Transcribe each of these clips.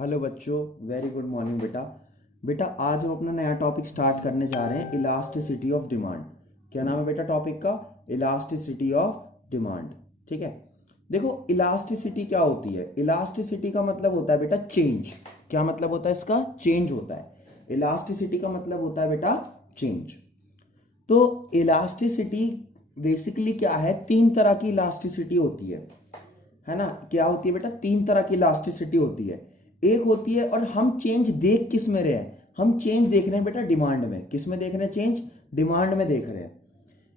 Hello बच्चों, very good morning बेटा। बेटा आज हम अपना नया टॉपिक स्टार्ट करने जा रहे हैं, इलास्टिसिटी ऑफ डिमांड। क्या नाम है बेटा टॉपिक का? Elasticity of demand. ठीक है, देखो इलास्टिसिटी क्या होती है। इलास्टिसिटी का मतलब होता है बेटा चेंज। क्या मतलब होता है इसका? चेंज होता है। इलास्टिसिटी का मतलब होता है बेटा चेंज। तो इलास्टिसिटी बेसिकली क्या है, तीन तरह की इलास्टिसिटी होती है ना। क्या होती है बेटा? तीन तरह की इलास्टिसिटी होती है। एक होती है, और हम चेंज देख किस में रहे हैं? हम चेंज देख रहे हैं बेटा डिमांड में। किस में देख रहे हैं चेंज? डिमांड में देख रहे हैं।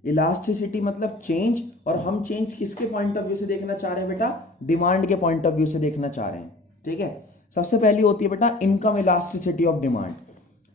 इलास्टिसिटी मतलब चेंज, और हम चेंज किसके पॉइंट ऑफ व्यू से देखना चाह रहे हैं बेटा? डिमांड के पॉइंट ऑफ व्यू से देखना चाह रहे हैं। ठीक है, सबसे पहली होती है बेटा इनकम इलास्टिसिटी ऑफ डिमांड।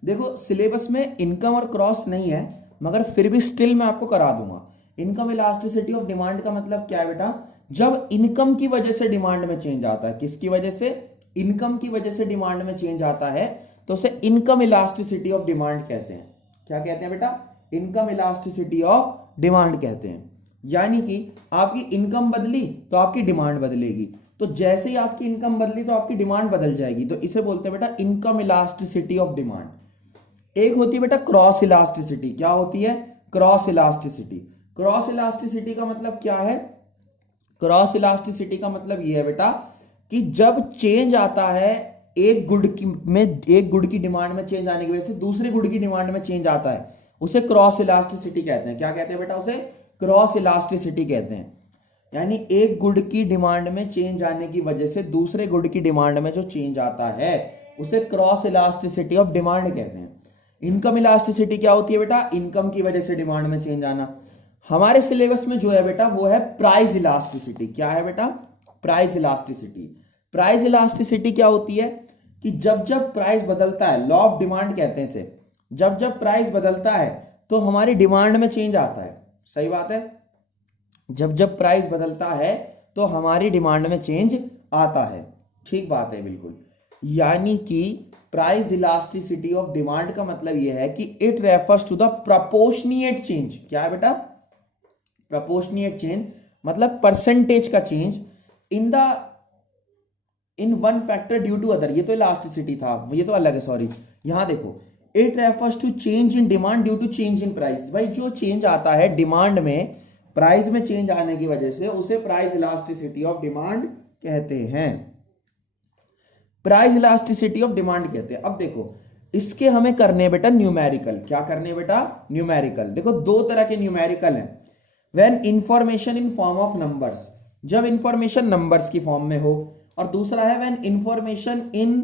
देखो सिलेबस में इनकम और क्रॉस नहीं है, मगर फिर भी स्टिल मैं आपको करा दूंगा। इनकम इलास्टिसिटी ऑफ डिमांड का मतलब क्या है बेटा? जब इनकम की वजह से डिमांड में चेंज आता है। किसकी वजह से? इनकम की वजह से डिमांड में चेंज आता है, तो उसे इनकम इलास्टिसिटी ऑफ डिमांड कहते हैं। क्या कहते हैं बेटा? इनकम इलास्टिसिटी ऑफ डिमांड कहते हैं। यानी कि आपकी इनकम बदली तो आपकी डिमांड बदलेगी, तो जैसे ही आपकी इनकम बदली तो आपकी डिमांड बदल जाएगी, तो इसे बोलते हैं बेटा इनकम इलास्टिसिटी ऑफ डिमांड। एक होती है बेटा क्रॉस इलास्टिसिटी। क्या होती है? Cross elasticity. क्रॉस इलास्टिसिटी का मतलब क्या है? क्रॉस इलास्टिसिटी का मतलब यह है बेटा कि जब चेंज आता है एक गुड की डिमांड में चेंज आने की वजह से दूसरे गुड की डिमांड में चेंज आता है, उसे क्रॉस इलास्टिसिटी कहते हैं। क्या कहते हैं बेटा? उसे क्रॉस इलास्टिसिटी कहते हैं। यानी एक गुड की डिमांड में चेंज आने की वजह से दूसरे गुड की डिमांड में जो चेंज आता है, उसे क्रॉस इलास्टिसिटी ऑफ डिमांड कहते हैं। इनकम इलास्टिसिटी क्या होती है बेटा? इनकम की वजह से डिमांड में चेंज आना। हमारे सिलेबस में जो है बेटा वो है प्राइस इलास्टिसिटी। क्या है बेटा? Price elasticity. प्राइस इलास्टिसिटी क्या होती है कि जब जब प्राइस बदलता है, लॉ ऑफ डिमांड कहते हैं इसे, जब जब प्राइस बदलता है तो हमारी डिमांड में चेंज आता है। सही बात है, जब जब प्राइस बदलता है तो हमारी डिमांड में चेंज आता है। ठीक बात है, बिल्कुल। यानी कि प्राइस इलास्टिसिटी ऑफ डिमांड का मतलब यह है कि it refers to the proportionate change. क्या है बेटा? प्रोपोर्शनिएट चेंज मतलब परसेंटेज का change in one factor due to other. ये तो इलास्टिसिटी था, ये तो अलग है, सॉरी। यहां देखो, it refers to change in demand due to change in price. भाई जो चेंज आता है डिमांड में, प्राइस में चेंज आने की वजह से, उसे प्राइस इलास्टिसिटी ऑफ डिमांड कहते हैं। प्राइस इलास्टिसिटी ऑफ डिमांड कहते हैं। अब देखो इसके हमें करने हैं बेटा न्यूमेरिकल। क्या करने बेटा? न्यूमेरिकल। देखो दो तरह के न्यूमेरिकल हैं। When information in form of numbers, जब इंफॉर्मेशन नंबर्स की फॉर्म में हो, और दूसरा है when information in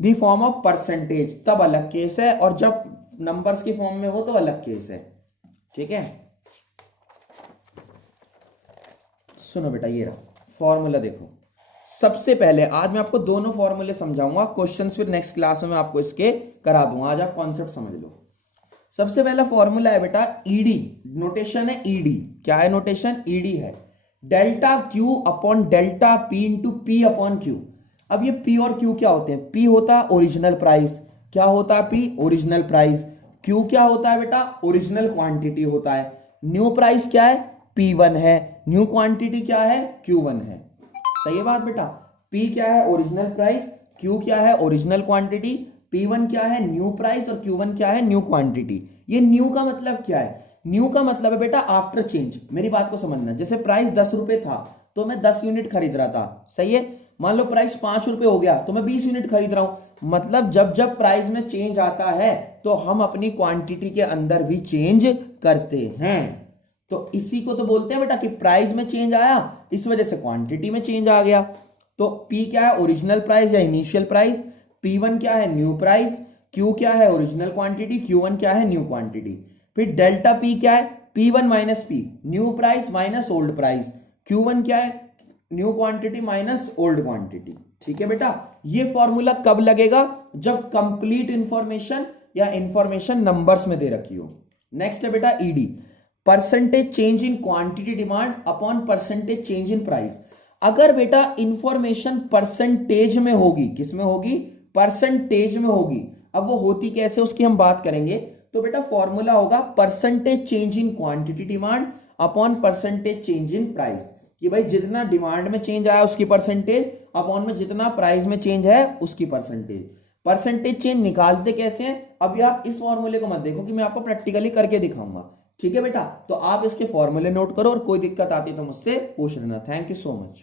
the form of percentage, तब अलग केस है, और जब नंबर्स की फॉर्म में हो तो अलग केस है। ठीक है, सुनो बेटा, ये रहा फॉर्मूला। देखो सबसे पहले आज मैं आपको दोनों फॉर्मूले समझाऊंगा, क्वेश्चंस फिर नेक्स्ट क्लास में मैं आपको इसके करा दूंगा। आज आप कॉन्सेप्ट समझ लो। सबसे पहला फॉर्मूला है बेटा ईडी। नोटेशन है ईडी। क्या है नोटेशन? ईडी है delta Q upon delta P into P upon Q. अब ये पी और क्यू क्या होते हैं? पी होता है ओरिजिनल प्राइस। क्या होता है पी? Original price. क्यू क्या होता है बेटा? ओरिजिनल क्वांटिटी होता है। न्यू प्राइस क्या है? P1 है। न्यू क्वांटिटी क्या है? Q1 है। सही है बात बेटा? P क्या है? Original price. Q क्या है? Original quantity. P1 क्या है? New price. और Q1 क्या है? New quantity. ये न्यू का मतलब क्या है? न्यू का मतलब है बेटा आफ्टर चेंज। मेरी बात को समझना, जैसे प्राइस 10 रुपए था तो मैं 10 यूनिट खरीद रहा था। सही है, मान लो प्राइस 5 रुपए हो गया तो मैं 20 यूनिट खरीद रहा हूं। मतलब जब जब प्राइस में चेंज आता है तो हम अपनी क्वांटिटी के अंदर भी चेंज करते हैं। तो इसी को तो बोलते हैं बेटा कि प्राइस में चेंज आया, इस वजह से क्वांटिटी में चेंज आ गया। तो P क्या है? ओरिजिनल प्राइस या इनिशियल प्राइस। P1 क्या है? New price. Q क्या है? Original quantity. Q1 क्या है? New quantity. फिर डेल्टा P क्या है? P1 minus P, new price minus old price. Q1 क्या है? New quantity minus old quantity. ठीक है बेटा, ये फॉर्मूला कब लगेगा? जब कंप्लीट इंफॉर्मेशन या इंफॉर्मेशन नंबर्स में दे रखी हो। नेक्स्ट है बेटा ED, percentage change in quantity demand upon percentage change in price. अगर बेटा इंफॉर्मेशन परसेंटेज में होगी, किस में होगी? परसेंटेज में होगी। अब वो होती कैसे उसकी हम बात करेंगे। तो बेटा फॉर्मूला होगा percentage change in quantity demand upon percentage change in price. कि भाई जितना डिमांड में चेंज आया उसकी परसेंटेज अपॉन में जितना प्राइस में चेंज है उसकी परसेंटेज। परसेंटेज चेंज निकालते कैसे हैं, अभी आप इस फॉर्मूले को मत देखो कि मैं आपको प्रैक्टिकली करके दिखाऊंगा। ठीक है बेटा, तो आप इसके फॉर्मूले नोट करो और कोई दिक्कत आती है तो मुझसे पूछ लेना। Thank you so much.